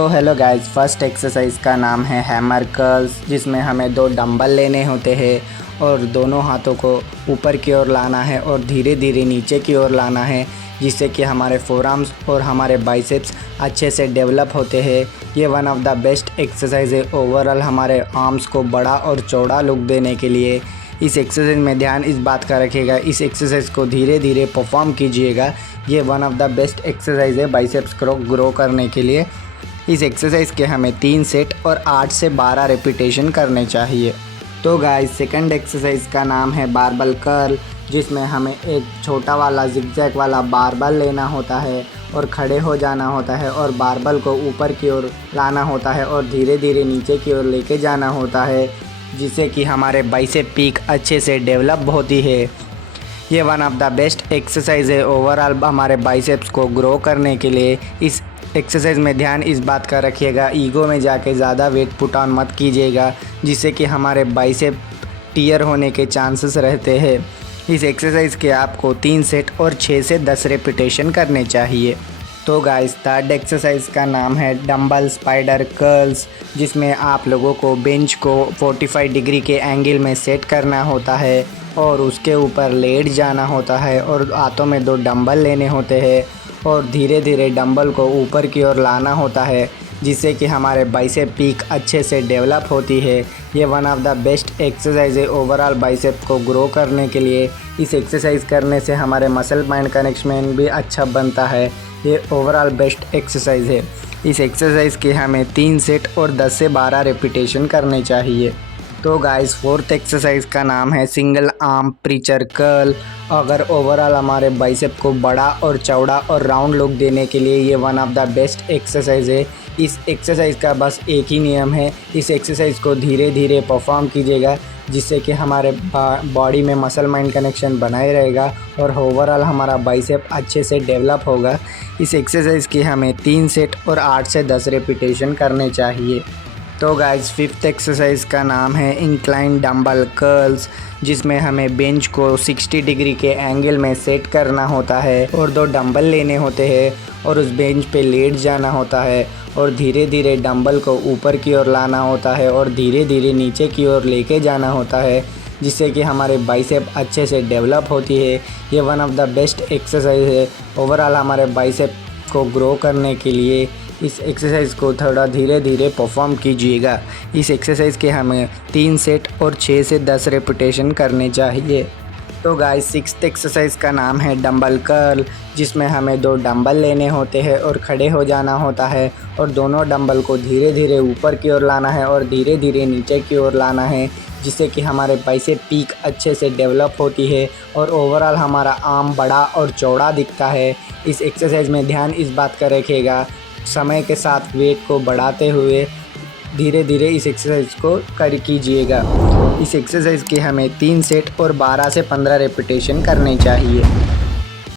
तो hello guys, first exercise का नाम है हैमर कर्ल्स, जिसमें हमें 2 डंबल लेने होते हैं और दोनों हाथों को ऊपर की ओर लाना है और धीरे धीरे नीचे की ओर लाना है, जिससे कि हमारे फोरआर्म्स और हमारे बाइसेप्स अच्छे से डेवलप होते हैं। ये one of the best exercise है ओवरऑल हमारे आर्म्स को बड़ा और चौड़ा लुक देने के लिए। इस एक्सरसाइज में ध्यान इस बात का रखिएगा, इस एक्सरसाइज को धीरे धीरे परफॉर्म कीजिएगा। ये one of the best exercise है बाइसेप्स को ग्रो करने के लिए। इस एक्सरसाइज के हमें 3 सेट और 8 से 12 रेपिटेशन करने चाहिए। तो गाइस, सेकंड एक्सरसाइज का नाम है बारबल कर्ल, जिसमें हमें एक छोटा वाला जिगजैग वाला बारबल लेना होता है और खड़े हो जाना होता है और बारबल को ऊपर की ओर लाना होता है और धीरे धीरे नीचे की ओर लेके जाना होता है, जिससे कि हमारे बाइसेप पीक अच्छे से डेवलप होती है। ये one of the best exercise है ओवरऑल हमारे बाइसेप्स को ग्रो करने के लिए। इस एक्सरसाइज में ध्यान इस बात का रखिएगा, ईगो में जाके ज़्यादा वेट पुट ऑन मत कीजिएगा, जिससे कि हमारे बाइसेप टीयर होने के चांसेस रहते हैं। इस एक्सरसाइज के आपको 3 सेट और 6 से 10 रेपिटेशन करने चाहिए। तो गाइस, थर्ड एक्सरसाइज का नाम है डंबल स्पाइडर कर्ल्स, जिसमें आप लोगों को बेंच को 45 डिग्री के एंगल में सेट करना होता है और उसके ऊपर लेट जाना होता है और हाथों में 2 डंबल लेने होते हैं और धीरे धीरे डंबल को ऊपर की ओर लाना होता है, जिससे कि हमारे बाइसेप पीक अच्छे से डेवलप होती है। ये one of the best exercise है ओवरऑल बाइसेप को ग्रो करने के लिए। इस एक्सरसाइज करने से हमारे मसल माइंड कनेक्शन भी अच्छा बनता है। ये ओवरऑल बेस्ट एक्सरसाइज है। इस एक्सरसाइज के हमें 3 सेट और 10 से 12 रेपिटेशन करने चाहिए। तो गाइस, फोर्थ एक्सरसाइज का नाम है सिंगल आर्म प्रीचर कर्ल। अगर ओवरऑल हमारे बाइसेप को बड़ा और चौड़ा और राउंड लुक देने के लिए ये one of the best exercise है। इस एक्सरसाइज का बस एक ही नियम है, इस एक्सरसाइज को धीरे धीरे परफॉर्म कीजिएगा, जिससे कि हमारे बॉडी में मसल माइंड कनेक्शन बनाए रहेगा और ओवरऑल हमारा बाइसेप अच्छे से डेवलप होगा। इस एक्सरसाइज की हमें 3 सेट और 8 से 10 रेपिटेशन करने चाहिए। तो गाइस, फिफ्थ एक्सरसाइज का नाम है इंक्लाइन डंबल कर्ल्स, जिसमें हमें बेंच को 60 डिग्री के एंगल में सेट करना होता है और 2 डंबल लेने होते हैं और उस बेंच पे लेट जाना होता है और धीरे धीरे डंबल को ऊपर की ओर लाना होता है और धीरे धीरे नीचे की ओर लेके जाना होता है, जिससे कि हमारे बाइसेप अच्छे से डेवलप होती है। ये one of the best exercise है ओवरऑल हमारे बाइसेप को ग्रो करने के लिए। इस एक्सरसाइज को थोड़ा धीरे धीरे परफॉर्म कीजिएगा। इस एक्सरसाइज के हमें 3 सेट और 6 से 10 रेपिटेशन करने चाहिए। तो गाइस, सिक्स्थ एक्सरसाइज का नाम है डंबल कर्ल, जिसमें हमें 2 डंबल लेने होते हैं और खड़े हो जाना होता है और दोनों डंबल को धीरे धीरे ऊपर की ओर लाना है और धीरे धीरे नीचे की ओर लाना है, जिससे कि हमारे बाइसेप पीक अच्छे से डेवलप होती है और ओवरऑल हमारा आर्म बड़ा और चौड़ा दिखता है। इस एक्सरसाइज में ध्यान इस बात का रखिएगा, समय के साथ वेट को बढ़ाते हुए धीरे धीरे इस एक्सरसाइज को कीजिएगा। इस एक्सरसाइज के हमें 3 सेट और 12 से 15 रेपिटेशन करने चाहिए।